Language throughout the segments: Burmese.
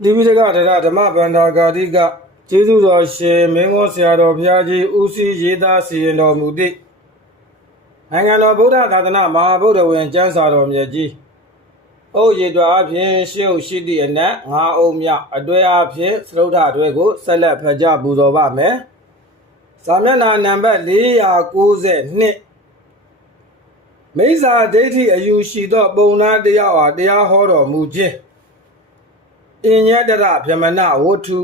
ဒီပိဋကဒရဓမ္မဗန္ဒာဂာတိကကျေးဇူးတော်ရှင်မင်းမောဆရာတော်ဘုရားကြီးဦးစီးရေးသားစီရင်တော်မူသည့်နိုင်ငံတော်ဗုဒ္ဓသာသနာမဟာဗုဒ္ဓဝင်ကျမ်းစာတော်မြတ်ကြီးအုတ်ရည်တော်အဖြစ်ရှေ့ဥရှိသည့်အနက်ငါးအုံမြောက်အတွဲအဖြစ်သရုဒ္ဓအတွဲကိုဆက်လက်ဖတ်ကြားပူဇော်ပါမယ်။စာမျက်နှာနံပါတ်492မိစ္ဆာဒိဋ္ဌိအယူရှိသော ပုံနာတရားအားတရားဟောတော်မူခြင်း အင်ညတရဗြဟ္မဏဝတ္ထု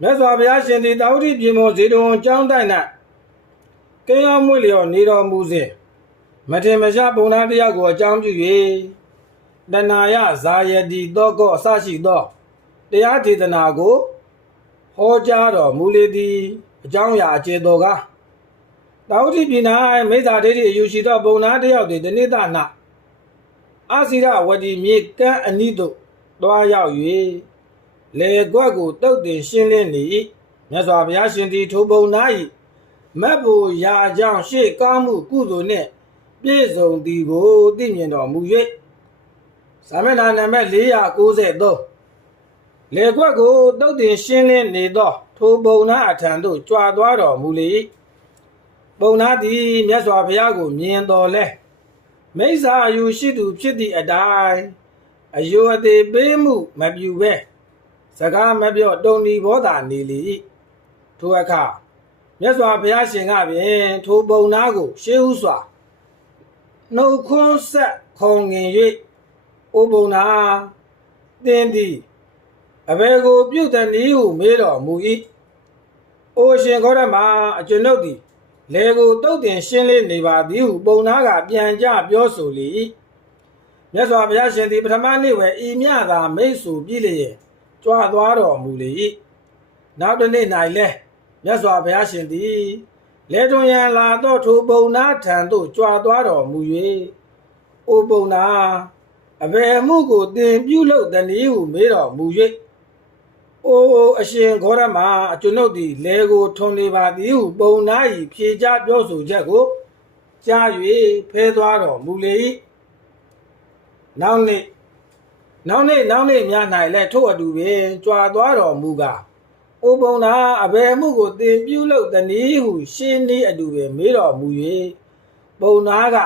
မြတ်စွာဘုရားရှင်သည်တာဝတိပြေမောဇေတဝန်ကျောင်းတိုက်၌ကင်းအောင်မွေလျော်နေတော်မူစဉ်မထေမရှာပုံနာတရားကိုအကြောင်းပြု၍တဏှာယဇာယတိတောကောအစရှိသောတရားဒေသနာကိုဟောကြားတော်မူလေသည်အကြောင်းအရာအကျေတော်ကားတာဝတိပြည်၌မိစ္ဆာဒိဋ္ဌိအယူရှိသောပုံနာတစ်ယောက်သည်တနေ့သနအာစီရဝတီမြေကမ်းအနိ သို့တွားရောက်၍လေကွက်ကိုတုတ်တင်ရှင်းလင်းနေ၏မြတ်စွာဘုရားရှင်သည်ထိုပုံနာ၏မတ်ဘူရာကြောင့်ရှေ့ကောင်းမှုကုသိုလ်နှင့်ပြည့်စုံသည်ကိုသိမြင်တော်မူ၍သာမဏေနံပါတ်493လေကွက်ကိုတုတ်တင်ရှင်းလင်းနေသောထိုပုံနာအထံသို့ကြွာသွားတော်မူလေ၏ပုံနာသည်မြတ်စွာဘုရားကိုမြင်တော်လဲမိစ္ဆာအယူရှိသူဖြစ်သည့်အတိုင်း အယုအသေးပေးမှုမပြုဘဲစကားမပြောတုံဒီဘောသာနေလေ၏ထိုအခါမြတ်စွာဘုရားရှင်ကပင်ထိုပုံနာကိုရှေးဥစွာနှုတ်ခွန်းဆက်ခုံငင်၍အိုပုံနာတင်းသည်အဘယ်ကိုပြုတ်တဲ့နည်းဟုမေးတော်မူ၏အိုရှင်ခေါရမအကျွန်ုပ်သည်လေကိုတုတ်တင်ရှင်းလင်းနေပါသည်ဟုပုံနာကပြန်ကြပြောဆိုလေ၏ မြတ်စွာဘုရားရှင်သည်ပထမနေ့ဝယ်ဤမြသာမိတ်ဆိုပြီးလျက်ကြွားသွားတော်မူလေ၏နောက်တစ်နေ့၌လဲမြတ်စွာဘုရားရှင်သည်လေတွင်ရန်လာသောထိုပုံနာထံသို့ကြွားသွားတော်မူ၍အိုပုံနာအဘယ်မှုကိုသင်ပြုလုပ်သည်နည်းဟုမေးတော်မူ၍အိုအရှင်ဂေါရမအကျွန်ုပ်သည်လေကိုထုံနေပါသည်ဟုပုံနာ၏ဖြေကြပြောဆိုချက်ကိုကြား၍ဖဲသွားတော်မူလေ၏ နောက်နေ့နောက်နေ့နောက်နေ့များ၌လည်းထို့အတူပင်ကြွာသွားတော်မူကားအိုပုံနာအဘယ်မှုကိုသင်ပြုလုပ်သည်နည်းဟုရှင်းနည်းအတူပင်မေးတော်မူ၍ပုံနာက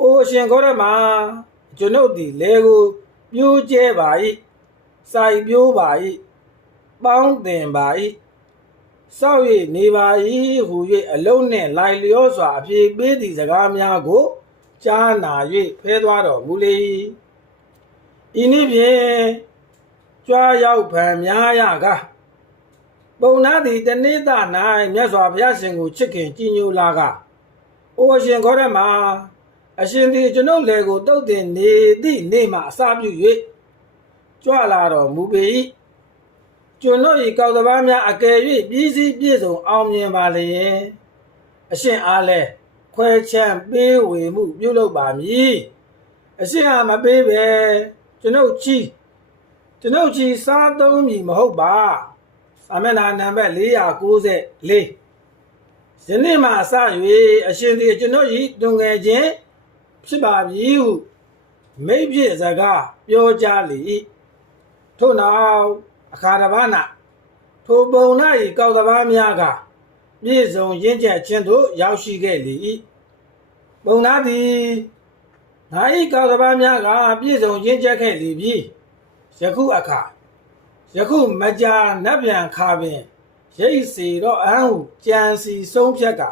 အိုအရှင်ဂေါရမကျွန်ုပ်သည်လေကိုပြိုးကျဲပါ၏စိုက်ပြိုးပါ၏ပေါင်းတင်ပါ၏စောက်၍နေပါ၏ဟူ၍အလုံးနှင့်လိုက်လျောစွာအပြေပေးသည့်စကားများကို ကြားနာ၍ဖဲသွားတော်မူလေ၏ဤနည်းဖြင့်ကြွားရောက်ဖန်များရကားပုံနာသည်တနေ့သ၌မြတ်စွာဘုရားရှင်ကိုချစ်ခင်ကြည်ညိုလာကအိုအရှင်ခေါရမအရှင်သည်ကျွန်ုပ်လေကိုတုတ်တင်နေသည့်နေ့မှအစပြု၍ကြွလာတော်မူပေ၏ကျွန်ုပ်၏ကောက်တပားများအကယ်၍ပြည်စည်းပြည့်စုံအောင်မြင်ပါလျင်အရှင်အားလဲ ခွဲချမ်းပေးဝေမှုပြုလုပ်ပါမည်အရှင်အားမပေးပဲကျွန်ုပ်ချီကျွန်ုပ်ချီစားသုံးမည်မဟုတ်ပါသာမဏေနံပါတ်494ယနေ့မှအစ၍အရှင်သည်ကျွန်ုပ်၏တွင်ငယ်ခြင်းဖြစ်ပါမည်ဟုမိတ်ဖြစ်စကားပြောကြားလေ၏ထို့နောက်အခါတစ်ပါး၌ထိုပုံ၌ကောက်တစ်ပါးများကပြည့်စုံရင့်ကျက်ခြင်းသို့ရောက်ရှိခဲ့လေ၏ ပုံနာသည်ငါ၏ကောက်တစ်ပါးများကပြည့်စုံရင့်ကျက်ခဲ့လေပြီယခုအခါယခုမကြာနတ်ပြန်ခါပင်ရိတ်စီတော့အဟံဟုကြံစီဆုံးဖြတ်က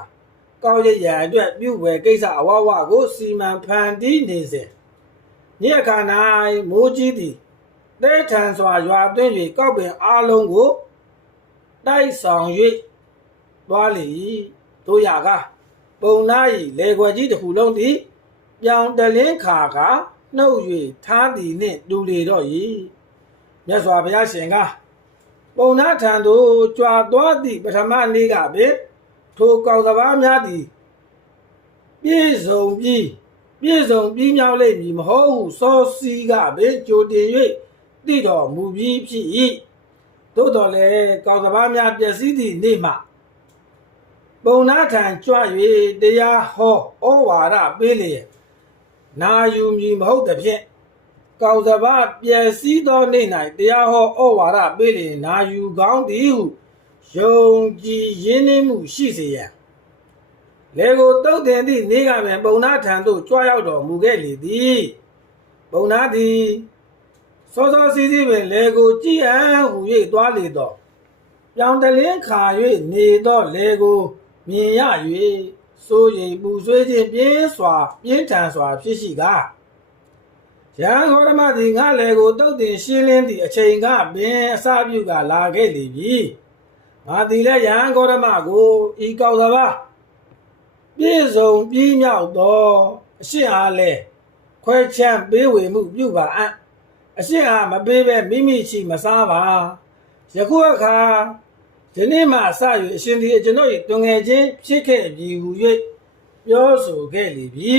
ကောက်ရရန်အတွက်ပြုဝယ်ကိစ္စအဝဝကိုစီမံဖန်တီးနေစဉ်နေ့အခါ၌မိုးကြီးသည်တဲထန်စွာရွာသွင်း၍ကောက်ပင်အားလုံးကိုတိုက်ဆောင်၍သွားလေ၏တို့ရက ပုံနာ၏လေခွက်ကြီးတစ်ခုလုံးသည်ပြောင်တလင်းခါကနှုတ်၍ထားသည်နှင့်တူလေတော့၏မြတ်စွာဘုရားရှင်ကပုံနာထံသို့ကြွာသွားသည့်ပထမနေ့ကပင်ထိုကောင်စပါးများသည်ပြည့်စုံပြီးပြည့်စုံပြီးမြောက်လိမ့်မည်မဟုတ်ဟုစောစီကပင်ကြိုတင်၍တည်တော်မူပြီးဖြစ်၏သို့တော်လည်းကောင်စပါးများပျက်စီးသည့်နေ့မှ ပုံနာထံကြွ၍တရားဟောဩဝါဒပေးလျက်နာယူမည်မဟုတ်သဖြင့်ကောက်စဘာပျက်စီးသောနေ့၌တရားဟောဩဝါဒပေးလျင်နာယူကောင်းသည်ဟုယုံကြည်ရင်းနှီးမှုရှိစေရန်လေကိုတုတ်တင်သည့်နေ့ကပင်ပုံနာထံသို့ကြွားရောက်တော်မူခဲ့လေသည်ပုံနာသည်စောစောစီးစီးပင်လေကိုကြည်အံ့ဟူ၍သွားလေတော့ပြောင်တလင်းခါ၍နေသောလေကို မြင်ရ၍စိုးရိမ်ပူဆွေးခြင်းပြင်းစွာ ပြင်းထန်စွာ ဖြစ်ရှိကားရဟန်းဂေါတမသည်ငါလည်းကိုတုတ်တင်ရှင်းလင်းသည့်အချိန်ကပင်အစပြုကလာခဲ့လေပြီ။ငါသည်လည်းရဟန်းဂေါတမကိုဤကောက်သဘာပြည့်စုံပြီးမြောက်သောအရှင်းအားလည်းခွဲချမ်းပေးဝေမှုပြုပါအံ့အရှင်းအားမပေးဘဲမိမိရှိမစားပါယခုအခါ ဒီနေ့မှအစ၍အရှင်သည်ကျွန်တော်၏တွင်ငယ်ချင်းဖြစ်ခဲ့ပြီဟု၍ပြောဆိုခဲ့လေပြီ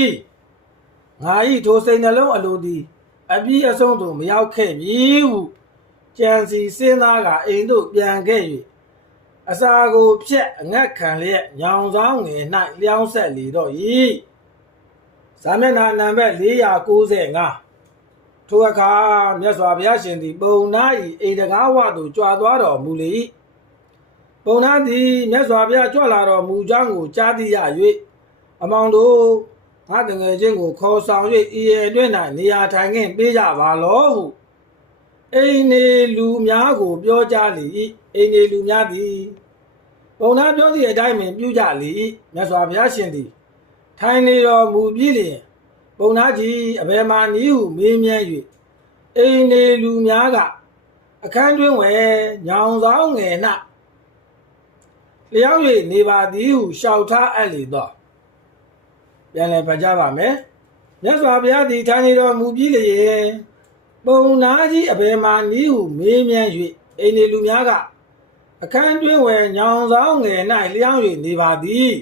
။ငါဤထိုစိတ်နှလုံးအလိုသည်အပြည့်အစုံသို့မရောက်ခဲ့ပြီဟုကြံစီစဉ်းစားကအိမ်သို့ပြန်ခဲ့၍အစာကိုဖြက်အငတ်ခံလျက်ညောင်ဆောင်ငယ်၌လျောင်းဆက်လေတော့၏ဇာမျက်နှာနံပါတ်495ထိုအခါမြတ်စွာဘုရားရှင်သည် ပုံနာ၏အိမ်တကားဝသို့ကြွာသွားတော်မူလေ၏ ပုံနာသည်မြတ်စွာဘုရားကြွလာတော်မူကြောင်းကိုကြားသိရ၍အမောင်တို့ငါတငယ်ချင်းကိုခေါ်ဆောင်၍ဤရဲ့အတွင်း၌နေရာထိုင်ခင်းပေးကြပါလောဟုအိမ်နေလူများကိုပြောကြလေ၏အိမ်နေလူများသည်ပုံနာပြောသည့်အတိုင်းပင်ပြုကြလေ၏မြတ်စွာဘုရားရှင်သည် ထိုင်နေတော်မူပြီးလျင်ပုံနာကြီးအဘယ်မှနည်းဟုမေးမြန်း၍အိမ်နေလူများကအခန်းတွင်ဝယ်ညောင်ဆောင်ငယ်၌ လျောင်း၍နေပါသည်ဟုလျှောက်ထားအပ်လေတော့ပြန်လည်ဖတ်ကြပါမယ်မြတ်စွာဘုရားသည်ထိုင်နေတော်မူပြီးလျင်ပုံနာကြီးအဘယ်မှနီးဟုမေးမြန်း၍အိမ်နေလူများကအခန်းတွင်ဝယ်ညောင်ဆောင်ငယ်၌လျောင်း၍နေပါသည်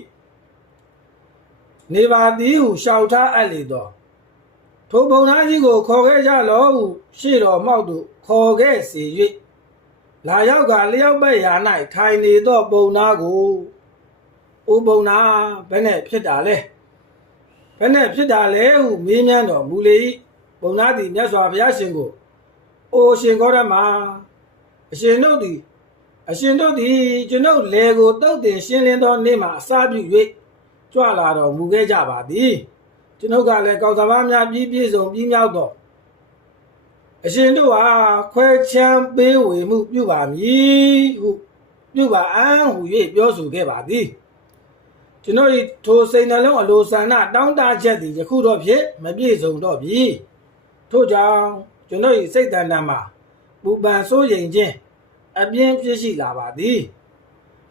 နေပါသည်ဟုလျှောက်ထားအပ်လေတော့ထိုပုံနာကြီးကိုခေါ်ခဲ့ကြလောဟုရှေ့တော်မှောက်သို့ခေါ်ခဲ့စေ၍ လာရောက်ကလျောက်ပတ်ရာ၌ထိုင်နေသောပုံနာကိုအိုပုံနာဘယ်နဲ့ဖြစ်တာလဲဘယ်နဲ့ဖြစ်တာလဲဟုမေးမြန်းတော်မူလေ၏ဘုံသားသည်မြတ်စွာဘုရားရှင်ကိုအိုရှင်ကောရမအရှင်တို့သည်အရှင်တို့သည်ကျွန်ုပ်လေကိုတုတ်တင်ရှင်းလင်းသောနေ့မှာအစာပြု၍ကြွလာတော်မူခဲ့ကြပါသည်ကျွန်ုပ်ကလည်းကောက်သဘာများပြီးပြည့်စုံပြီးမြောက်သော အရှင်တို့ဟာခွဲချမ်းပေးဝေမှုပြုပါမည်ဟုပြုပါအံ့ဟု၍ပြောဆိုခဲ့ပါသည်ကျွန်တော်ဒီထိုစိတ်နှလုံးအလိုဆန္ဒတောင်းတချက်သည်ယခုတော့ဖြစ်မပြည့်စုံတော့ပြီထို့ကြောင့်ကျွန်တော်ဤစိတ်တန်တန်မှာပူပန်စိုးရိမ်ခြင်းအပြင်းဖြစ်ရှိလာပါသည်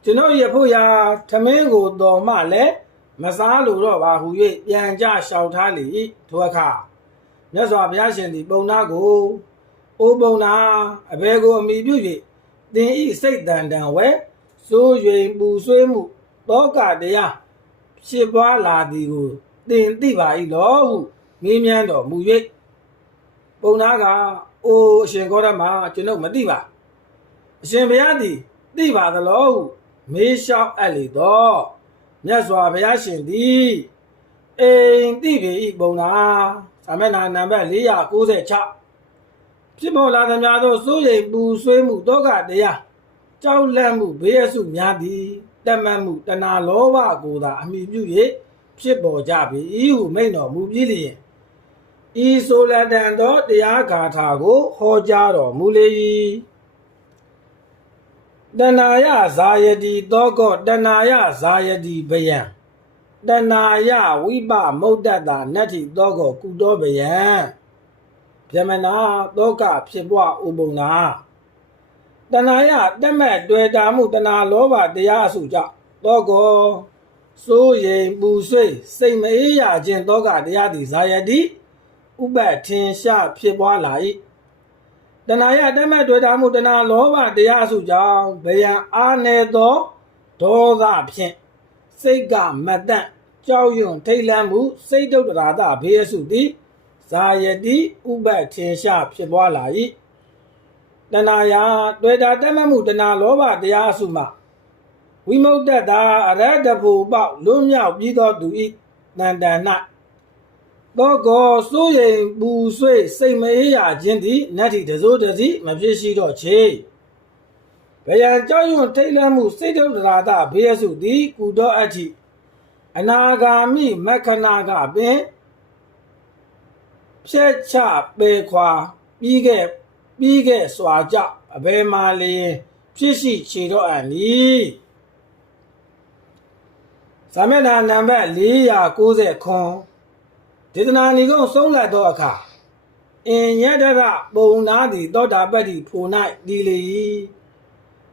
ကျွန်တော်ရဖို့ရာထမင်းကိုတော်မှလည်းမစားလိုတော့ပါဟု၍ပြန်ကြလျှောက်ထားလေ၏ထိုအခါ မြတ်စွာဘုရားရှင်သည်ပုံနာကိုအိုပုံနာအဘယ်ကိုအမိပြု၍သင်ဤစိတ်တန်တန်ဝဲစိုးရိမ်ပူဆွေးမှုတောကတရားဖြစ်ပွားလာသည်ကိုသင်သိပါ၏လောဟုမေးမြန်းတော်မူ၍ပုံနာကအိုအရှင်ကောရမကျွန်ုပ်မသိပါအရှင်ဘုရားသည်သိပါသလောဟုမေးလျှောက်အပ်လေတော့မြတ်စွာဘုရားရှင်သည်အိမ်သိပေ၏ပုံနာ သာမဏေနံပါတ်496ဖြစ်ပေါ်လာသမျှသောစိုးရိမ်ပူဆွေးမှုတောကတရားကြောက်လန့်မှုဘေးအဆုများသည်တမန်မှုတဏှာလောဘကိုသာအမိပြု၍ဖြစ်ပေါ်ကြပြီဟုမိန့်တော်မူပြီးလျင်ဤဆိုလတန်သောတရားဂါထာကိုဟောကြားတော်မူလေ၏တဏှာယဇာယတိသောကောတဏှာယဇာယတိဗယံ တဏှာယဝိပမုတ်တတ္တနတ္ထိသောကောကုတောဗယံဗျမနာသောကဖြစ်ပွားဥပုံနာတဏှာယတက်မဲ့တွေ့တာမှုတဏှာလောဘတရားအစုကြောင့်သောကောစိုးရိမ်ပူဆွေးစိတ်မအေးရခြင်းသောကတရားသည်ဇာယတိဥပ္ပထင်ရှားဖြစ်ပွားလာ၏တဏှာယတက်မဲ့တွေ့တာမှုတဏှာလောဘတရားအစုကြောင့်ဗယံအာနေသောဒေါသဖြင့် စိတ်ကမတန့်ကြောက်ရွံ့ထိတ်လန့်မှုစိတ်ဒုက္ခရာသဘေးအစုသည်ဇာယတိဥပ္ပထင်ရှားဖြစ်ပွားလာ၏တဏှာယတွေ့တာတက်မဲ့မှုတဏှာလောဘတရားအစုမှာဝိမုတ်တတ္တာအရတ္တဘူပေါလွတ်မြောက်ပြီးသောသူဤတန်တန်၌တသောကောစိုးရိမ်ပူဆွေးစိတ်မအေးရခြင်းသည်နတ်တီတစိုးတစည်းမဖြစ်ရှိတော့ချေ ဘယံကြောက်ရွံ့ထိတ်လန့်မှုစိတ်တုဒ္ဒရာသဘေးစုသည်ကုတော်အတ္တိအနာဂါမိမက္ခဏကပင်ဖြက်ချပေခွာပြီးခဲ့ပြီးခဲ့စွာကြောင့်အဘယ်မှလျင်ဖြစ်ရှိခြေတော့အန်ဤသာမျက်နှာနံပါတ်490ခွန်ဒေသနာဏီကုံဆုံးလက်သောအခါအင်ညတရပုံနာသည်သောတာပတ္တိဖို၌တည်လေ၏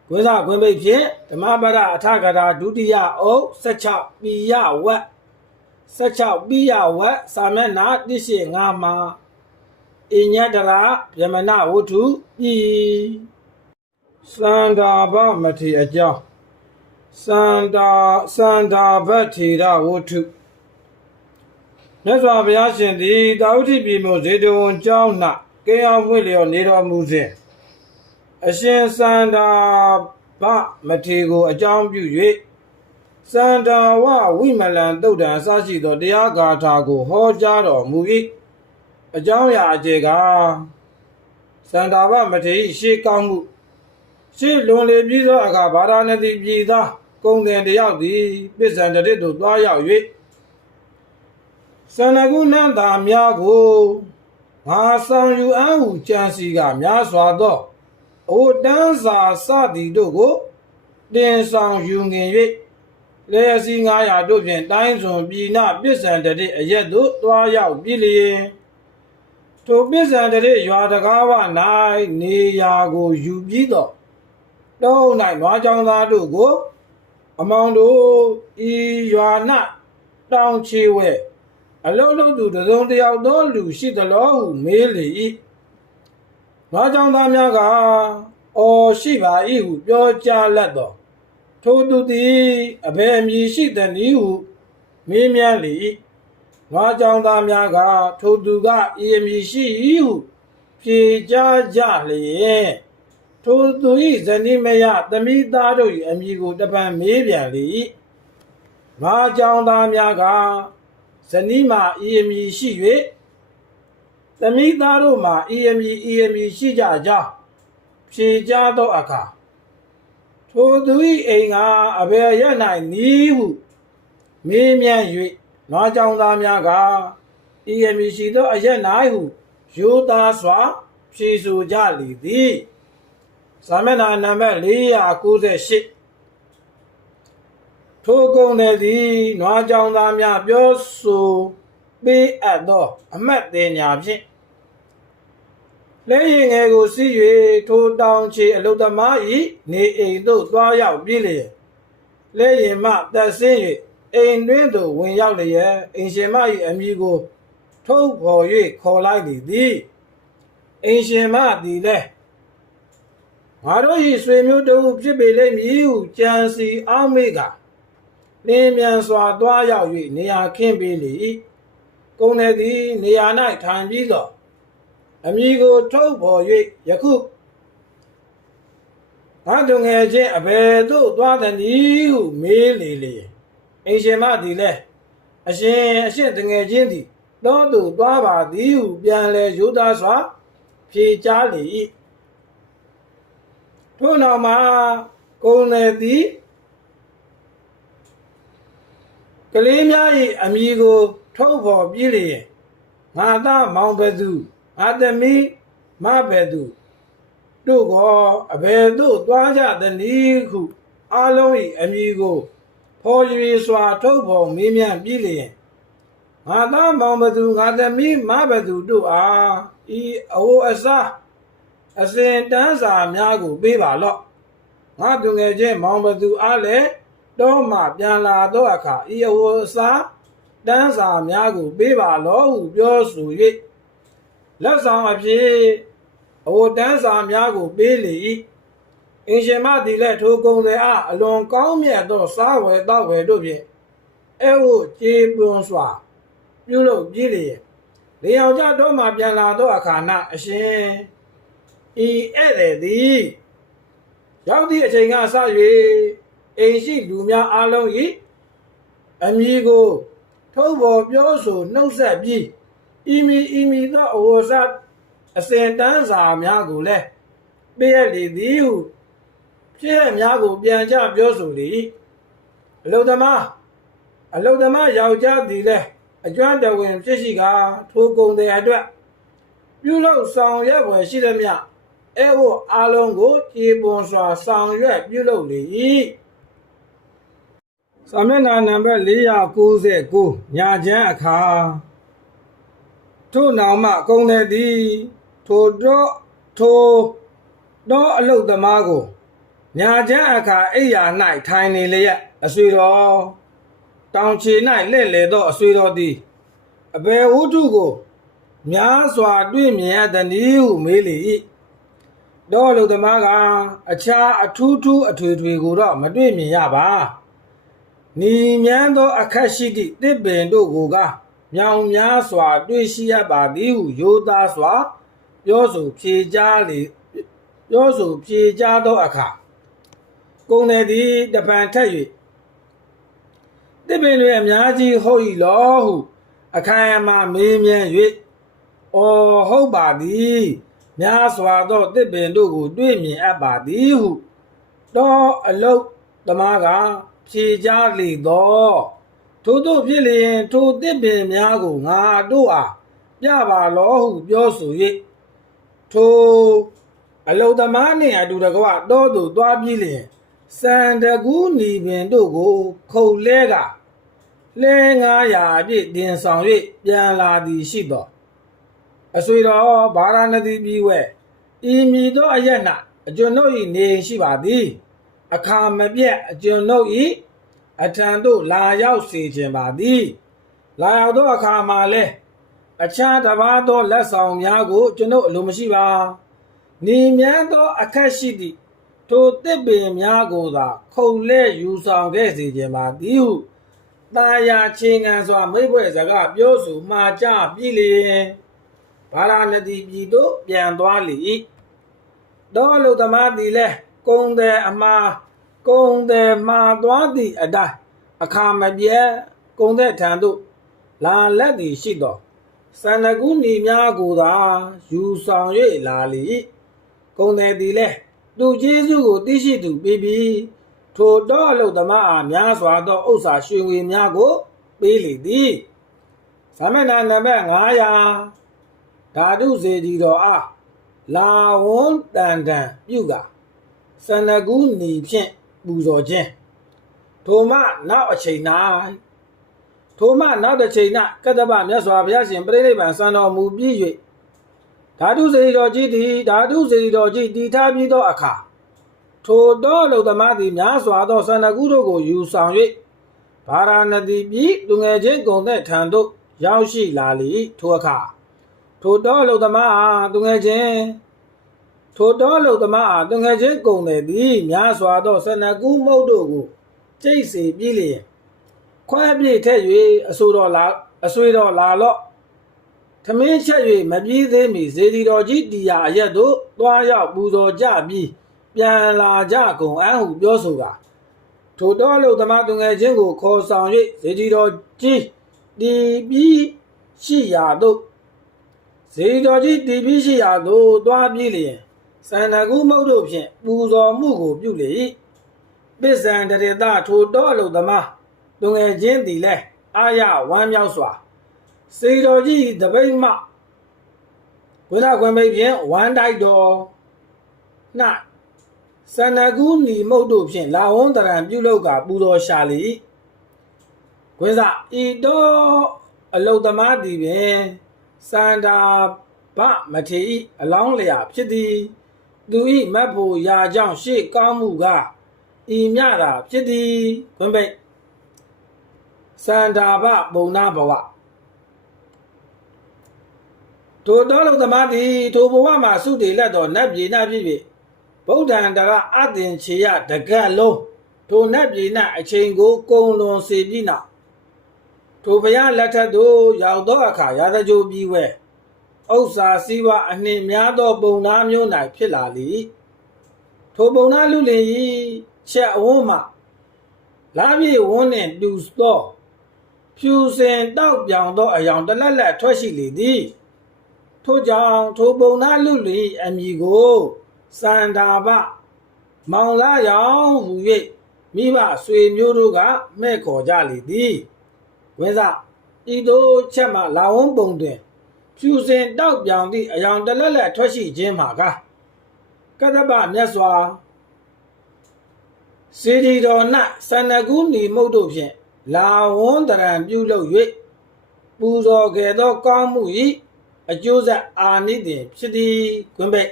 ကွင်းစားကွင်းပိတ်ဖြင့်ဓမ္မပဒအထကရာဒုတိယအုပ်16ပိယဝတ်16ပိယဝတ်သာမျက်နှာ185မှာအင်ညတရဗြဟ္မဏဝတ္ထုဤစန္ဒာဘမထေအကြောင်းစန္ဒာစန္ဒာဘထေရဝတ္ထုမြတ်စွာဘုရားရှင်သည်တာဝတိပြည်မြို့ဇေတဝန်ကျောင်း၌ကင်းအောင်ဖွင့်လျော်နေတော်မူစဉ် အရှင်စန္ဒာဘမထေကို အကြောင်းပြု၍စန္ဒာဝဝိမလံတုတ်တံအစရှိသောတရားဂါထာကို ဟောကြားတော်မူ၏အကြောင်းအရာအကျေကစန္ဒာဘမထေ၏ရှေးကောင်းမှုရှေးလွန်လေပြီးသောအခါဗာရာဏသီပြည်သားကုံတယ်တယောက်သည်ပစ္စံတရစ်သို့သွားရောက်၍စန္ဒကုနန္တာများကိုငါဆောင်ယူအံ့ဟုကြံစီကများစွာသော အိုတန်းစာစသည်တို့ကိုတင်ဆောင်ယူငင်၍လေအစီ900တို့ဖြင့်တိုင်းစွန်ပြည်နပစ္စံတရစ်အရက်သို့တွားရောက်ပြည်လျင်ထိုပစ္စံတရစ်ရွာတကားဝ၌နေရာကိုယူပြီးတော့တုံး၌နွားကြောင်သားတို့ကို အမောင်တို့ဤရွာ၌တောင်ချေဝဲအလုံးလုံးသူတစ်စုံတစ်ယောက်သောလူရှိသလောဟုမေးလေ၏။ ငါကြောင့်သားများကအော်ရှိပါ၏ဟုပြောကြားလက်သောထိုသူသည်အဘယ်အမည်ရှိသနည်းဟုမေးမြန်းလေ၏။ငါကြောင့်သားများကထိုသူကဤအမည်ရှိ၏ဟုဖြေကြားကြလျင်ထိုသူ၏ဇနီးမယသမီးသားတို့၏အမည်ကိုတပံမေးပြန်လေ၏။ငါကြောင့်သားများကဇနီးမှာဤအမည်ရှိ၍ သမီးသားတို့မှာဤအမည်ဤအမည်ရှိကြကြောင်းဖြေကြားသောအခါထိုသူ၏အိမ်ကအဘယ်ရ၌နီးဟုမေးမြန်း၍နွားကြောင်သားများကဤအမည်ရှိသောအရက်၌ဟုရိုးသားစွာ ဖြေဆိုကြလေသည်သာမဏေနံပါတ်498ထိုကုံတဲ့သည်နွားကြောင်သားများပြောဆို ပေးအပ်သော အမတ်တင်ညာဖြင့်လက်ရင်ငယ်ကိုစီး၍ထိုတောင်ချေအလုတ္တမ၏နေအိမ်သို့သွားရောက်ပြည်လျက်လက်ရင်မှတက်ဆင်း၍အိမ်တွင်သို့ဝင်ရောက်လျက်အိမ်ရှင်မ၏အမိကို ထုတ်ဖော်၍ခေါ်လိုက်လေသည်အိမ်ရှင်မသည်လည်းငါတို့၏ဆွေမျိုးတို့ဖြစ်ပေလိမ့်မည်ဟုကြံစီအောင်မေကလင်းမြန်စွာသွားရောက်၍နေရာခင်းပေးလေ၏ ကုန်းသည်သည်နေရာ၌ထိုင်ပြီးသောအမိကိုထုတ်ဖော်၍ယခုငါတို့ငယ်ချင်းအဘယ်သို့သွားသနည်းဟုမေးလေလေအိမ်ရှင်မသည်လည်းအရှင်အရှင်တငယ်ချင်းသည်တော့သူသွားပါသည်ဟုပြန်လဲယူသားစွာ ဖြေကြားလေ၏ထို့နောက်မှာကုန်းသည်ကလေးများ၏အမိကို ထုတ်ဖော်ပြီးလျင်ငါသားမောင်ဘသူငါသမီးမဘသူတို့ကအဘယ်သို့သွားကြသနည်းဟုအလုံး၏အမိကိုဖော်၍စွာထုတ်ဖော်မေးမြန်းပြီးလျင်ငါသားမောင်ဘသူငါသမီးမဘသူတို့အားဤအဝအစားအစဉ်တန်းစာများကိုပေးပါလော့ငါသူငယ်ချင်းမောင်ဘသူအားလည်းတော့မှပြန်လာသောအခါဤအဝအစား တန်းစာများကို ပေးပါလောဟုပြောဆို၍လက်ဆောင်အဖြစ်အဝတန်းစာများကို ပေးလေ၏အင်ရှင်မသည်လည်းထိုကုံတွေအားအလွန်ကောင်းမြတ်သောစားဝယ်တောက်ဝယ်တို့ဖြင့်အဲဝကြေးပွန်စွာ ပြုလုပ်ပြီးလျင်လေယောက်ျားတို့မှပြန်လာသောအခါ၌အရှင်ဤဧည့်သည်သည်ရောက်သည့်အချိန်ကစ၍အိမ်ရှိလူများအလုံး၏အမည်ကို ထုတ်ဖော်ပြောဆိုနှုတ်ဆက်ပြီးဤမီဤမီသောအဝဇတ်အစဉ်တန်းစာများကိုလည်းပေးရလေသည်ဟုဖြစ်ရများကိုပြန်ချပြောဆိုလေ၏အလုသမားအလုသမားယောက်ျားသည်လည်းအကျွမ်းတော်ဝင်ဖြစ်ရှိကာထိုကုံတဲ့အတွက်ပြုလုပ်ဆောင်ရွက်ဖွယ်ရှိသည်မြအဲဝအားလုံးကိုကြေပွန်စွာဆောင်ရွက်ပြုလုပ်လေ၏ စာမျက်နှာနံပါတ်499ညာချမ်းအခါထို့နောက်မှကုံတဲ့သည်ထိုတော့ထိုတော့အလုတ်သမားကိုညာချမ်းအခါအိယာ၌ထိုင်နေလျက်အဆွေတော်တောင်ချေ၌လှဲ့လေသောအဆွေတော်သည်အဘယ်ဝုထုကိုများစွာတွေ့မြင်ရသည်နည်းဟုမေးလေ၏တော့လူသမားကအခြားအထူးထူးအထွေထွေကိုတော့မတွေ့မြင်ရပါ နီမြန်းသောအခက်ရှိသည့်တစ်ပင်တို့ကိုကမြောင်များစွာ တွေ့ရှိရပါသည်ဟုယောသားစွာ ပြောဆိုဖြေကြားလေပြောဆိုဖြေကြားသောအခါကုံတယ်သည်တပံထက်၍တစ်ပင်တွေအများကြီးဟုတ်၏လောဟုအခိုင်အမာမေးမြန်း၍။အော်ဟုတ်ပါသည်။များစွာသောတစ်ပင်တို့ကို တွေ့မြင်အပ်ပါသည်ဟုတော့အလုတ်သမားက ဖြေကြားလေတော့ထို့သို့ဖြစ်လျင်ထိုတစ်ပင်များကိုငါတို့အားပြပါလောဟုပြောဆို၍ထိုအလုတ်သမားနှင့်အတူတကွတော့သူသွားပြီးလျင်စံတကူးနီပင်တို့ကိုခုတ်လဲကလဲ900ပြည့်တင်ဆောင်၍ပြန်လာသည်ရှိသောအဆွေတော်ဗာရာဏသီပြည်ဝဲဤမည်သောအရက်၌အကျွန်ုပ်၏နေအိမ်ရှိပါသည် အခါမပြတ်အကျွန်ုပ်၏အထံသို့လာရောက်စေခြင်းပါသည်လာရောက်သောအခါမှာလဲအခြားတစ်ပါးသောလက်ဆောင်များကို ကျွန်ုပ်အလိုမရှိပါနေမြန်းသောအခက်ရှိသည့်ထိုတစ်ပင်များကိုသာ ခုံလဲယူဆောင်ခဲ့စေခြင်းပါသည်ဟုတာယာချင်းငံစွာမိဘွဲ့စကားပြောဆိုမှားကြပြီလျင်ဗာရာဏသီပြည်သို့ပြန်သွားလေ၏တောအလုသမားသည်လည်း ကုံတယ်အမှားကုံတယ်မှားသွားသည့်အတိုင်းအခါမပြဲကုံတဲ့ထံသို့လာလက်သည်ရှိသောစန္ဒကုဏီများကိုသာယူဆောင်၍လာလေ၏ကုံတယ်သည်လည်းသူကျေးဇူးကိုသိရှိသူပြီးပြီးထိုတော့အလုသမားအားများစွာသောဥစ္စာရွှေငွေများကိုပေးလေသည်သမဏနံပါတ်900ဓာတုစေတီတော်အားလာဝွန်းတန်တန်ပြုက စန္ဒကူးနီဖြင့်ပူဇော်ခြင်းထိုမှနောက်အချိန်၌ထိုမှနောက်တစ်ချိန်၌ကတ္တဗမြတ်စွာဘုရားရှင်ပြိဋိဘံစံတော်မူပြီး၍ဓာတုစေတီတော်ကြီးသည်ဓာတုစေတီတော်ကြီးတည်ထားပြီးသောအခါထိုတော့လုံသမားသည်များစွာသောစန္ဒကူးတို့ကိုယူဆောင်၍ဗာရာဏသီပြည်လူငယ်ချင်းကုံတဲ့ထံသို့ရောက်ရှိလာလေ၏ထိုအခါထိုတော့လုံသမားအားသူငယ်ချင်း ထိုတော့လုံသမားအားသူငယ်ချင်းကုံတဲ့သည်များစွာသောစန္ဒကူးမုတ်တို့ကိုကျိတ်စေပြီးလျင်ခွဲပြေထက်၍အဆိုတော်လာအဆွေတော်လာလော့သမင်းချက်၍မပြေးသေးမီဇေဒီတော်ကြီးတီယာအရက်သို့သွားရောက်ပူဇော်ကြပြီးပြန်လာကြကုန်အံ့ဟုပြောဆိုကထိုတော်လူသမားသူငယ်ချင်းကိုခေါ်ဆောင်၍ဇေဒီတော်ကြီးတီပြီးရှိရာသို့ဇေဒီတော်ကြီးတီပြီးရှိရာသို့သွားပြီးလျင် စန္ဒကုမုတ်တို့ဖြင့်ပူဇော်မှုကိုပြုလေ၏ပစ္စံတရေတထိုတော်လူသမားသူငယ်ချင်းသည်လည်းအာရဝမ်းမြောက်စွာစေတော်ကြီးတပိတ်မှဘုရားကွန်မိတ်ဖြင့်ဝမ်းတိုက်တော်၌စန္ဒကူးနီမုတ်တို့ဖြင့်လာဝန်းတရံပြုလုပ်ကပူတော်ရှာလေခွင်းစားဤတော့အလုတ်သမားသည်ပင်စန္ဒာဗမထေဤအလောင်းလျာဖြစ်သည် သူဤမတ်ဖို့ရာကြောင့်ရှေ့ကောင်းမှုကဤမြတာဖြစ်သည်ခွင်းပိတ်စန္ဒာဗပုံနာဘဝထိုတော်လုံသမားသည်ထိုဘဝမှာစုတည်လက်တော်နတ်ပြည်နတ်ပြည်ပြီဗုဒ္ဓံတကအသင်ချေရတကက်လုံးထိုနတ်ပြည်နတ်အချိန်ကိုကုံလွန်စေပြီးနောက်ထိုဘုရားလက်ထက်သို့ရောက်သောအခါရာဇကြိုပြီးဝဲ ဥစ္စာစည်းဝါအနှင့်များသောပုံနာမျိုး၌ဖြစ်လာလေထိုပုံနာလူလင်ဤချက်အဝန်းမှလာပြေဝန်းနှင့်တူသောဖြူစင်တောက်ပြောင်သောအယောင်တလက်လက်ထွက်ရှိလေသည်ထို့ကြောင့်ထိုပုံနာလူလီအမည်ကိုစန္ဒာဘမောင်လာရောင်ဟူ၍မိဘဆွေမျိုးတို့ကမဲ့ခေါ်ကြလေသည်ဝင်းစားဤသို့ချက်မှလာဝန်းပုံတွင် ဖြူစင်တောက်ပြောင်သည့်အယောင်တလက်လက်ထွက်ရှိခြင်းမှာကကတ္တပမြတ်စွာစေတီတော်၌စန္ဒကူးနီမုတ်တို့ဖြင့်လာဝန်းတရံပြုလုပ်၍ပူဇော်ခဲ့သောကောင်းမှု၏အကျိုးဆက်အာနိသင်ဖြစ်သည်ကွန်းပိတ်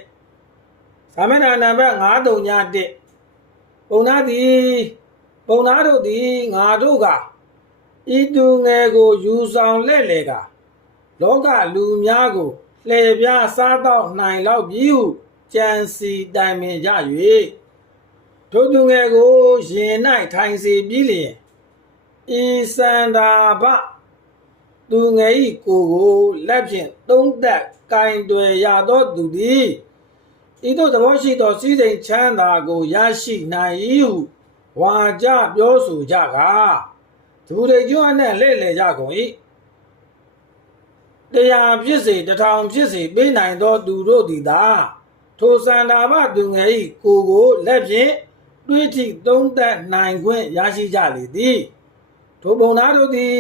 သာမဏေနံပါတ်931ပုံနာသည်ပုံနာတို့သည်ငါတို့ကဤသူငယ်ကိုယူဆောင်လဲ့လေက လောကလူများကိုလှည့်ပြားစားတော့နိုင်လောက်ပြီဟုကြံစီတိုင်ပင်ကြ၍ထိုသူငယ်ကိုရင်၌ထိုင်စေပြီးလျင်ဤစန္ဒာဘသူငယ်ဤကိုယ်ကိုလက်ဖြင့်သုံးသက်ကင်တွယ်ရသောသူသည်ဤသို့သဘောရှိသောစည်းစိမ်ချမ်းသာကိုရရှိနိုင်၏ဟုဝါကြပြောဆိုကြကားသူတွေကျွမ်းနဲ့လှည့်လေကြကုန်၏ တရားဖြစ်စေတထောင်ဖြစ်စေပေးနိုင်သောသူတို့သည်သာထိုစန္ဒာဘသူငယ်ဤကိုယ်ကိုလက်ဖြင့်တွေးထိသုံးသက်နိုင်ခွင့်ရရှိကြလေသည်ထိုပုံသားတို့သည်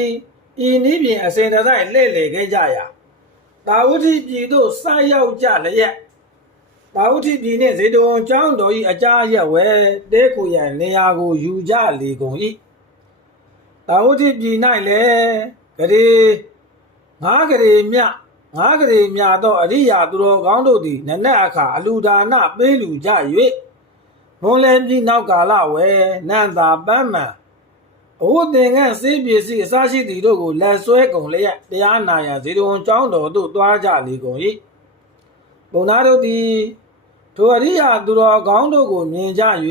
ဤနည်းဖြင့်အစဉ်တစိုက်လှည့်လည်ခဲ့ကြရာတာဝတိပြည်သို့စရောက်ကြလျက်တာဝတိပြည်နှင့်ဇေတဝန်ကျောင်းတော်၏အကြားရက်ဝဲတဲကိုရန်နေရာကိုယူကြလေကုန်၏တာဝတိပြည်၌လည်းဂရေ ငါးဂရေမြငါးဂရေမြသောအရိယာသူတော်ကောင်းတို့သည်နနက်အခါအလူဒါနပေးလူကြ၍မွန်လည်းပြည်နောက်ကာလဝဲနန္တာပန်းမှန်အဝတ်သင်္ကန်းစေးပစ္စည်းအစရှိသည်တို့ကိုလက်ဆွဲကုန်လျက်တရားနာရဇေတဝန်ကျောင်းတော်သို့သွားကြလေကုန်၏ဘုံသားတို့သည်ထိုအရိယာသူတော်ကောင်းတို့ကိုမြင်ကြ၍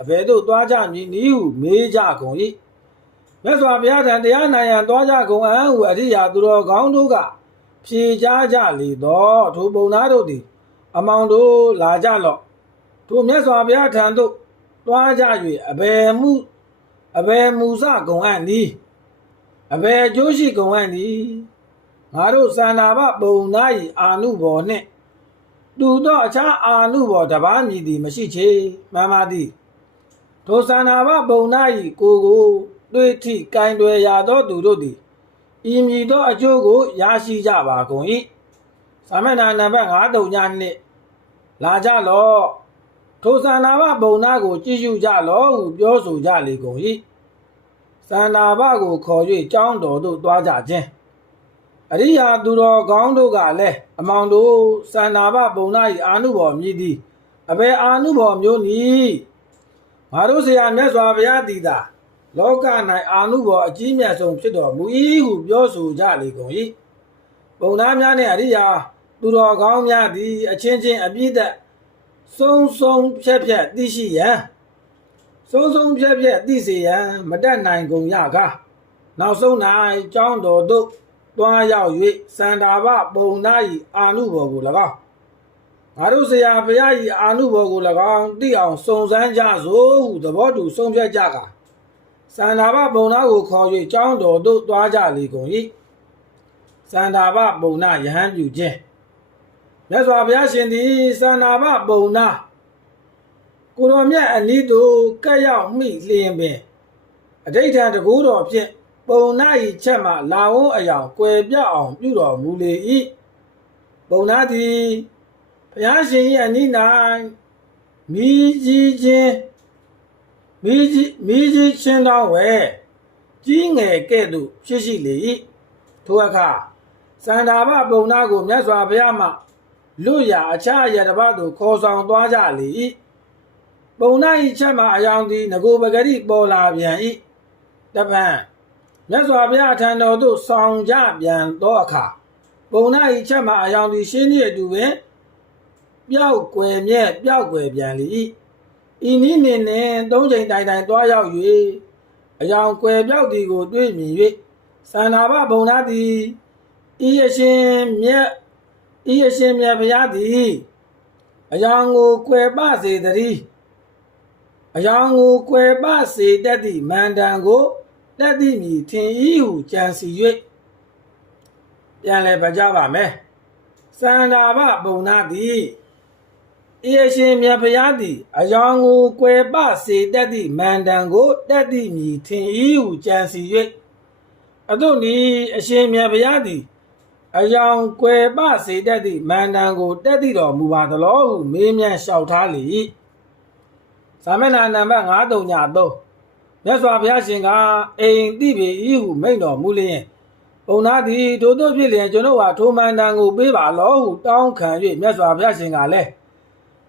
အဘယ်သို့သွားကြမည်နည်းဟုမေးကြကုန်၏ မြတ်စွာဘုရားထံတရားနာရန်သွားကြကုန်အံ့ဟုအရိယာသူတော်ကောင်းတို့ကဖြေကြားကြလေတော့ထိုဘုံသားတို့သည် အမောင်တို့လာကြလော့ထိုမြတ်စွာဘုရားထံသို့တွားကြ၍အဘယ်မှုအဘယ်မူစကုံအပ်သည်အဘယ်အကျိုးရှိကုံအပ်သည်ငါတို့သန္တာဘပုံနာ၏အာနုဘော်နှင့်တူသောအခြားအာနုဘော်တစ်ပါးမည်သည်မရှိချေမှန်ပါသည်ထိုသန္တာဘပုံနာ၏ကိုယ်ကို တွေ့ထိကင်တွယ်ရသောသူတို့သည်ဤမည်သောအကျိုးကိုရရှိကြပါကုန်၏သမဏနံပါတ်9ညနှင့်လာကြလော့ထိုသန္နာဘဘုံနာကို ကြည့်ရှုကြလောဟုပြောဆိုကြလေကုန်၏သန္နာဘကိုခေါ်၍ကြောင်းတော်သို့သွားကြခြင်းအရိယာသူတော်ကောင်းတို့ကလည်းအမောင်တို့သန္နာဘဘုံနာ၏အာနုဘော်မြည်သည်အဘယ်အာနုဘော်မျိုးနည်းငါတို့ဆရာမြတ်စွာဘုရားတည်တာ လောက၌အာနုဘော်အကြီးမြတ်ဆုံးဖြစ်တော်မူ၏ဟုပြောဆိုကြလေကုန်၏ဘုံနာများနှင့်အရိယာသူတော်ကောင်းများသည် အချင်းချင်းအပြည့်သက်စုံစုံဖြက်ဖြက်သိရှိရန်စုံစုံဖြက်ဖြက်သိစေရန်မတတ်နိုင်ကုန်ရကားနောက်ဆုံး၌ကျောင်းတော်သို့တွားရောက်၍စန္ဒာဘပုံနာ၏အာနုဘော်ကို၎င်းငါတို့ဆရာဘုရား၏အာနုဘော်ကို၎င်းသိအောင်စုံစမ်းကြစို့ဟုသဘောတူဆုံးဖြတ်ကြကာ စန္ဒာဘပုံနာကိုခေါ်၍ကျောင်းတော်သို့တွားကြလေကုန်၏စန္ဒာဘပုံနာယဟန်ပြုခြင်းမြတ်စွာဘုရားရှင်သည်သန္နာဘပုံနာကိုတော်မြတ်အနီးသို့ကပ်ရောက်မိလျင်ပင်အဋိဋ္ဌံတကူတော်ဖြင့်ပုံနာ၏ချက်မှလာဝန်းအယောင်ကွယ်ပြောက်အောင်ပြုတော်မူလေ၏ပုံနာသည်ဘုရားရှင်၏အနီး၌မိကြီးချင်း မိကြီးမိကြီးချင်းတော်ဝဲကြီးငယ်ကဲ့သို့ဖြစ်ရှိလေ၏ထိုအခါစန္ဒာဘပုံနာကိုမြတ်စွာဘုရားမှလွတ်ရာအခြားအရာတစ်ပါးသို့ခေါ်ဆောင်သွားကြလေ၏ပုံနာ၏ချက်မှအယောင်သည်ငကိုပဂရိပေါ်လာပြန်၏တပံမြတ်စွာဘုရားထံတော်သို့ဆောင်ကြပြန်သောအခါပုံနာ၏ချက်မှအယောင်သည်ရှင်းသည့်အတူပင်ပျောက်ကွယ်မြဲပျောက်ကွယ်ပြန်လေ၏ ဤနည်းနှင့်နှင့်သုံးချိန်တိုင်တိုင်သွားရောက်၍အယောင်ကွယ်ပြောက်သည်ကို တွေ့မြင်၍သန္တာဘဘုံနာသည်ဤအရှင်မြတ်ဤအရှင်မြတ်ဘုရားသည်အယောင်ကိုကွယ်ပစေတည်းအယောင်ကိုကွယ်ပစေတတ်သည့်မန္တန်ကိုတက်သည့်မည်ထင်ဤဟုကြံစီ၍ပြန်လဲပကြပါမယ်စန္ဒာဘပုံနာသည် ဤအရှင်မြတ်ဖျားသည်အယောင်ကိုကွယ်ပစေတတ်သည့်မန္တန်ကိုတက်သည့်မည်ထင်ဤဟုကြံစီ၍အတို့နီအရှင်မြတ်ဖျားသည်အယောင်ကွယ်ပစေတတ်သည့်မန္တန်ကိုတက်သည့်တော်မူပါသလောဟုမေးမြန်းလျှောက်ထားလေ၏သာမဏေနံပါတ်9ည3မြတ်စွာဘုရားရှင်ကအိမ်တိပေဤဟုမိန့်တော်မူလျင်ဘုံသားသည်ထိုတို့ဖြစ်လျင်ကျွန်ုပ်ဟာထိုမန္တန်ကိုပေးပါလောဟုတောင်းခံ၍မြတ်စွာဘုရားရှင်ကလည်း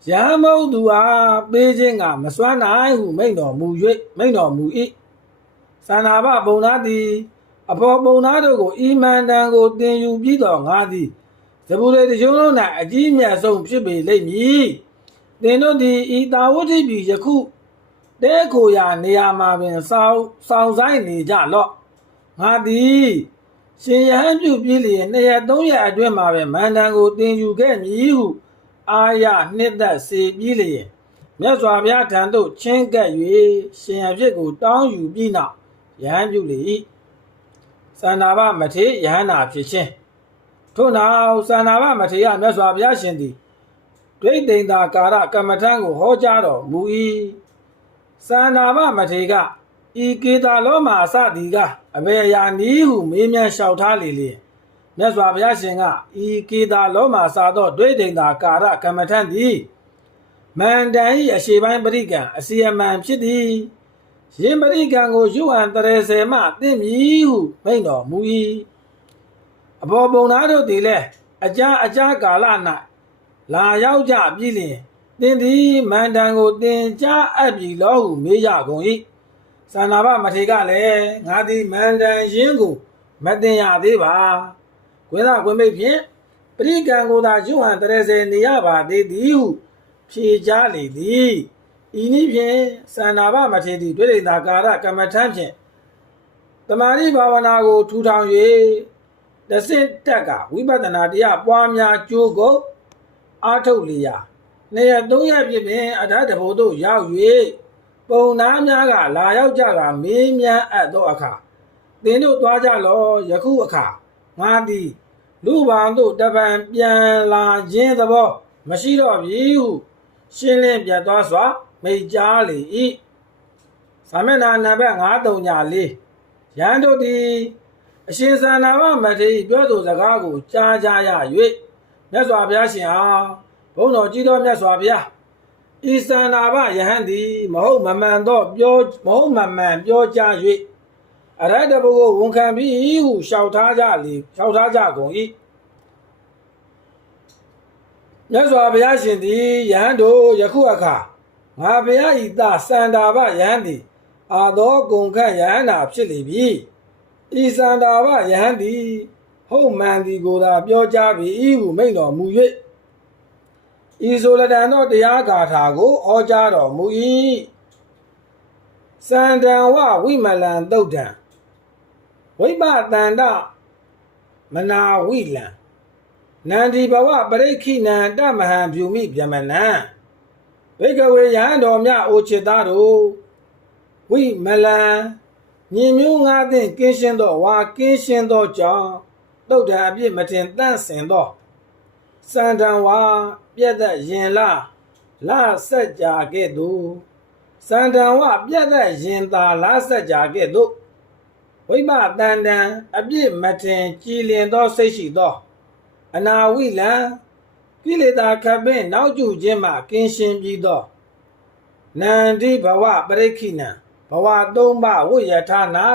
ရဟန်းမဟုတ်သူအားပေးခြင်းကမစွမ်းနိုင်ဟုမိန့်တော်မူ၍မိန့်တော်မူ၏သန္နာဘဘုံသားသည်အဖော်ပုံသားတို့ကိုဤမန္တန်ကိုတင်ယူပြီးတော့ငါသည်ဇဘူရေတရှုံးလုံး၌အကြီးမြတ်ဆုံးဖြစ်ပေလိမ့်မည်သင်တို့သည်ဤတာဝတိပြီယခုတဲခိုရာနေရာမှာပင်စောင်းဆောင်ဆိုင်နေကြလော့ငါသည်ရှင်ယဟန်ပြုပြီးလျင်နှစ်ရက်သုံးရက်အတွင်းမှာပဲမန္တန်ကိုတင်ယူခဲ့မည်ဟု အာရနှစ်သက်စေပြီးလျင်မြတ်စွာဘုရားထံသို့ချင်းကပ်၍ရှင်အဖြစ်ကိုတောင်းယူပြီးနောက်ယဟန်ပြုလေ၏စန္ဒာဘမထေရယဟန္တာဖြစ်ခြင်းထို့နောက်စန္ဒာဘမထေရမြတ်စွာဘုရားရှင်သည်ဒိဋ္ဌိန်သာကာရကမ္မထံကိုဟောကြားတော်မူ၏စန္ဒာဘမထေကဤကေတာလောမှာအစသည်ကအဘေအယာနီးဟုမေးမြန်းလျှောက်ထားလေလေ မြတ်စွာဘုရားရှင်ကဤကေတာလောမှာစာသောဒိဋ္ဌိန်သာကာရကမ္မထံသည်မန္တန်၏အရှိပိုင်းပရိကံအစီအမံဖြစ်သည်ရင်ပရိကံကိုယူဟန်တရေဆယ်မှတင့်မည်ဟုမိန့်တော်မူ၏အဘောပုံသားတို့သည်လည်းအကြာအကြာကာလ၌လာရောက်ကြပြီလျင်တင်သည်မန္တန်ကိုတင်ကြားအပ်ပြီလောဟုမေးကြကုန်၏သန္နာဘမထေကလည်းငါသည်မန္တန်ရင်းကိုမတင်ရသေးပါ ကွင်းသားကွင်းမိတ်ဖြင့်ပရိကံကိုသာယူဟန်တရေဆယ်နေရပါသေးသည်ဟုဖြေကြားလေသည်ဤနည်းဖြင့်စန္နာဘမထေသည်ဒွိဋ္ဌိတာကာရကမ္မထံဖြင့်တမာရိဘာဝနာကိုထူထောင်၍တဆင့်တက်ကဝိပဿနာတရားပွားများကြိုးကုပ်အားထုတ်လျာနေရသုံးရက်ပြည့်ပင်အထတဘုံတို့ရောက်၍ပုံနာများကလာရောက်ကြကမင်းမြန်းအပ်သောအခါသင်တို့သွားကြလောယခုအခါ ငါသည်လူပေါင်းတို့တပံပြန်လာခြင်းသဘောမရှိတော့ပြီဟုရှင်းလင်းပြတ်သွားစွာမိတ်ကြားလေ၏သာမဏေနံပါတ်934ရန်တို့သည်အရှင်သန္နာမမထေရပြောသူစကားကိုကြားကြရ၍မြတ်စွာဘုရားရှင်အားဘုန်းတော်ကြီးတော်မြတ်စွာဘုရားဤသန္နာဘယဟန်သည်မဟုတ်မမှန်သောပြောမဟုတ်မမှန်ပြောကြား၍ အရဟတဘုကိုဝန်ခံပြီးဟုလျှောက်ထားကြလေလျှောက်ထားကြကုန်၏မြတ်စွာဘုရားရှင်သည်ယဟန်တို့ယခုအခါငါဘုရားဤသားစန္ဒာဘယဟန်သည်အာသောကုံခန့်ယဟန်နာဖြစ်လေပြီဤစန္ဒာဘယဟန်သည်ဟုတ်မှန်သည်ကိုသာပြောကြားပြီးဟုမိန့်တော်မူ၍ဤဆိုလတန်သောတရားဂါထာကိုဟောကြားတော်မူ၏စန္ဒံဝဝိမလံတုတ်တံ ဝိပတန္တမနာဝိလံနန္ဒီဘဝပရိခိဏံတမဟံဖြူမိဗျမနံဘိကဝေယံတော်မြအိုချစ်သားတို့ဝိမလံညီမျိုးငါးသင်ကင်းရှင်းသောဝါကင်းရှင်းသောကြောင့်တုတ်တံအပြစ်မတင်တန့်စင်သောစန္ဒံဝါပြက်သက်ရင်လာလာဆက်ကြကဲ့သို့စန္ဒံဝပြက်သက်ရင်သာလာဆက်ကြကဲ့သို့ ဝိမတန်တံအပြစ်မတင်ကြည်လင်သောစိတ်ရှိသော အနာဝိလံကိလေသာခပ်ပင်နောက်ကျခြင်းမှကင်းရှင်းပြီးသောနန္ဒီဘဝပရိခိဏံဘဝသုံးပါးဝိယထာနာ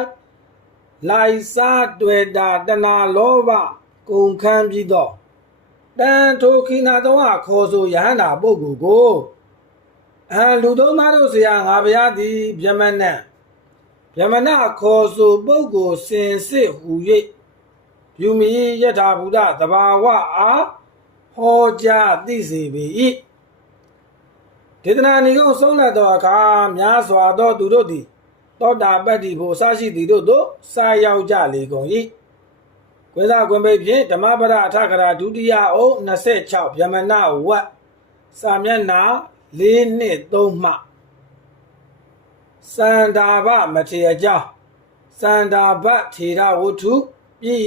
လိုက်စားတွေ့တာတဏလောဘကုန်ခန်းပြီးသောတန်ထိုခိနာတော်ခေါ်ဆိုယဟန္တာပုဂ္ဂိုလ်ကိုအလူသုံးပါးတို့ဆရာငါဘုရားသည်ဗျမနံ ဗျမနခေါ်ဆိုပုဂ္ဂိုလ်စင်စစ်ဟူ၍ယူမီယထာဘုဒ္ဓတဘာဝအားဟောကြားသိစေပေ၏ဒေသနာဏီကုဆုံးလက်သောအခါများစွာသောသူတို့သည်သောတာပတ္တိဘုအစရှိသည်တို့သို့စာရောက်ကြလေကုန်၏ကွေသာကွန်ပိတ်ဖြင့်ဓမ္မပဒအထကရာဒုတိယအုပ်26ဗျမနဝတ်စာမျက်နှာ4နှစ်3မှ စန္ဒာဘမထေရကြောင်းစန္ဒာဘတ်ထေရဝတ္ထုပြည်